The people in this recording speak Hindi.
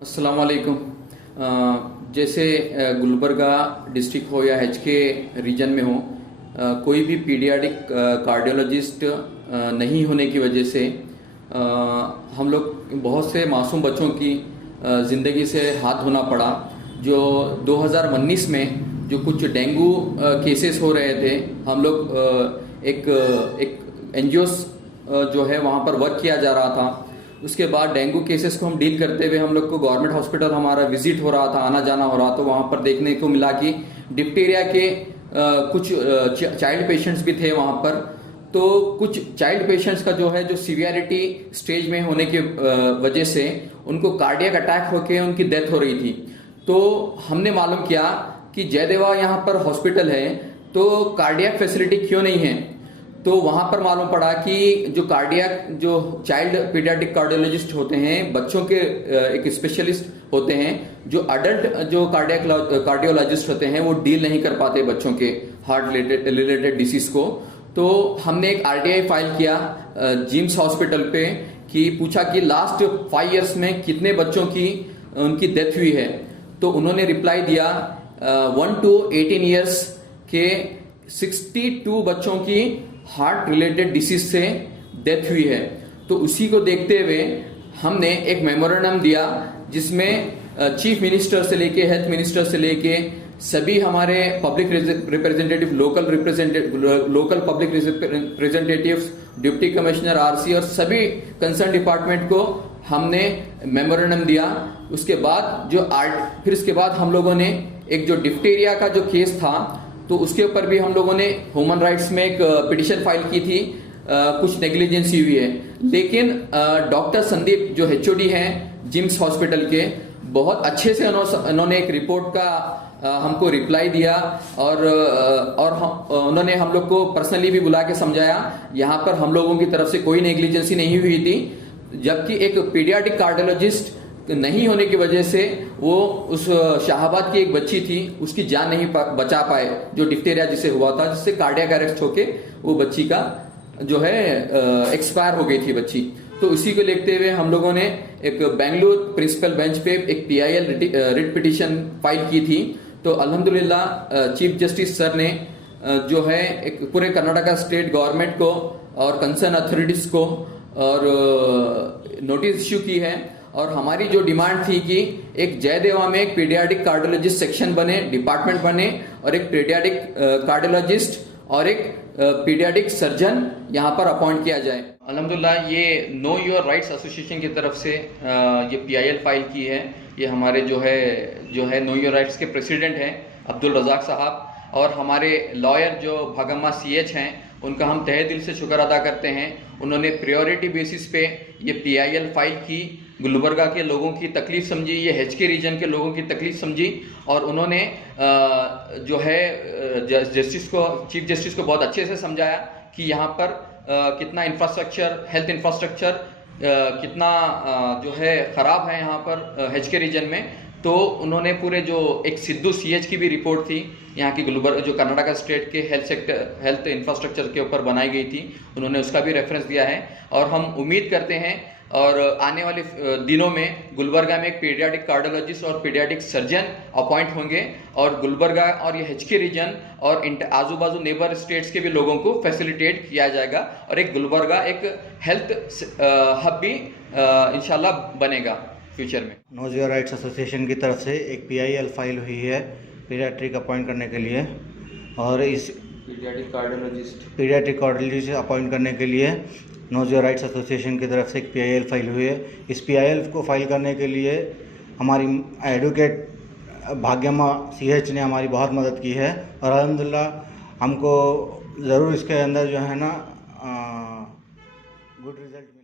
अस्सलाम वालेकुम। जैसे गुलबर्गा डिस्ट्रिक्ट हो या HK रीजन में हो, कोई भी पीडियाट्रिक कार्डियोलॉजिस्ट नहीं होने की वजह से हम लोग बहुत से मासूम बच्चों की ज़िंदगी से हाथ धोना पड़ा। जो 2019 में जो कुछ डेंगू केसेस हो रहे थे, हम लोग एक NGOs जो है वहाँ पर वर्क किया जा रहा था। उसके बाद डेंगू केसेस को हम डील करते हुए हम लोग को गवर्नमेंट हॉस्पिटल हमारा विजिट हो रहा था, आना जाना हो रहा था। वहाँ पर देखने को मिला कि डिप्टीरिया के कुछ चाइल्ड पेशेंट्स भी थे वहाँ पर। तो कुछ चाइल्ड पेशेंट्स का जो है जो सीवियरिटी स्टेज में होने की वजह से उनको कार्डियक अटैक होके उनकी डेथ हो रही थी। तो हमने मालूम किया कि जयदेवा यहाँ पर हॉस्पिटल है, तो कार्डियक फैसिलिटी क्यों नहीं है। तो वहां पर मालूम पड़ा कि जो कार्डियक जो चाइल्ड पीडियाट्रिक कार्डियोलॉजिस्ट होते हैं, बच्चों के एक स्पेशलिस्ट होते हैं, जो अडल्ट जो कार्डियोलॉजिस्ट होते हैं वो डील नहीं कर पाते बच्चों के हार्ट रिलेटेड डिसीज को। तो हमने एक RTI फाइल किया जिम्स हॉस्पिटल पे कि पूछा कि लास्ट 5 इयर्स में कितने बच्चों की उनकी डेथ हुई है। तो उन्होंने रिप्लाई दिया 1 to 18 ईयर्स के 62 बच्चों की हार्ट रिलेटेड डिसीज से डेथ हुई है। तो उसी को देखते हुए हमने एक मेमोरेंडम दिया जिसमें चीफ मिनिस्टर से लेके हेल्थ मिनिस्टर से लेके सभी हमारे public representative, local public representatives, deputy commissioner RC और सभी कंसर्न डिपार्टमेंट को हमने मेमोरेंडम दिया। उसके बाद फिर इसके बाद हम लोगों ने एक जो डिप्टीरिया का जो केस था तो उसके ऊपर भी हम लोगों ने ह्यूमन राइट्स में एक पिटिशन फाइल की थी। कुछ नेग्लिजेंसी हुई है, लेकिन डॉक्टर संदीप जो HOD हैं जिम्स हॉस्पिटल के, बहुत अच्छे से उन्होंने एक रिपोर्ट का हमको रिप्लाई दिया और उन्होंने हम लोग को पर्सनली भी बुला के समझाया यहाँ पर हम लोगों की तरफ से कोई नेग्लिजेंसी नहीं हुई थी। जबकि एक पीडियाट्रिक कार्डियोलॉजिस्ट नहीं होने की वजह से वो उस शाहबाद की एक बच्ची थी, उसकी जान नहीं बचा पाए, जो डिप्थीरिया जिसे हुआ था, जिससे कार्डियक अरेस्ट होके वो बच्ची का जो है एक्सपायर हो गई थी बच्ची। तो उसी को देखते हुए हम लोगों ने एक बेंगलुरु प्रिंसिपल बेंच पे एक PIL रिट पिटिशन फाइल की थी। तो अल्हम्दुलिल्लाह चीफ जस्टिस सर ने जो है एक पूरे कर्नाटका स्टेट गवर्नमेंट को और कंसर्न अथॉरिटीज को और नोटिस इश्यू की है। और हमारी जो डिमांड थी कि एक जयदेवा में एक पीडियाट्रिक कार्डियोलॉजिस्ट सेक्शन बने, डिपार्टमेंट बने, और एक पीडियाट्रिक कार्डियोलॉजिस्ट और एक पीडियाट्रिक सर्जन यहाँ पर अपॉइंट किया जाए। अल्हम्दुलिल्लाह ये नो योर राइट्स एसोसिएशन की तरफ से ये PIL फाइल की है। ये हमारे जो है नो योर राइट्स के प्रेसिडेंट हैं अब्दुल रज़ाक साहब, और हमारे लॉयर जो भागम्मा CH हैं, उनका हम तहे दिल से शुक्र अदा करते हैं। उन्होंने प्रायोरिटी बेसिस पे ये PIL फाइल की, गुलबर्गा के लोगों की तकलीफ समझी, ये HK रीजन के लोगों की तकलीफ समझी, और उन्होंने जो है चीफ जस्टिस को बहुत अच्छे से समझाया कि यहाँ पर कितना इंफ्रास्ट्रक्चर, हेल्थ इंफ्रास्ट्रक्चर कितना जो है ख़राब है यहाँ पर HK रीजन में। तो उन्होंने पूरे जो एक सिद्धू CH की भी रिपोर्ट थी यहाँ की गुलबर्गा जो कर्नाटका स्टेट के हेल्थ इंफ्रास्ट्रक्चर के ऊपर बनाई गई थी, उन्होंने उसका भी रेफरेंस दिया है। और हम उम्मीद करते हैं और आने वाले दिनों में गुलबर्गा में एक पीडियाट्रिक कार्डियोलॉजिस्ट और पीडियाट्रिक सर्जन अपॉइंट होंगे, और गुलबर्गा और ये HK रीजन और आजू बाजू नेबर स्टेट्स के भी लोगों को फैसिलिटेट किया जाएगा, और एक गुलबर्गा एक हेल्थ हब भी इंशाल्लाह बनेगा फ्यूचर में। नो योर राइट्स एसोसिएशन की तरफ से एक PIL फाइल हुई है पीडियाट्रिक अपॉइंट करने के लिए, और इस पीडियाट्रिक कार्डियोलॉजिस्ट अपॉइंट करने के लिए नो योर राइट्स एसोसिएशन की तरफ से एक PIL फाइल हुई है। इस PIL को फाइल करने के लिए हमारी एडवोकेट भाग्यम्मा CH ने हमारी बहुत मदद की है, और अल्हम्दुलिल्लाह हमको ज़रूर इसके अंदर जो है ना गुड रिजल्ट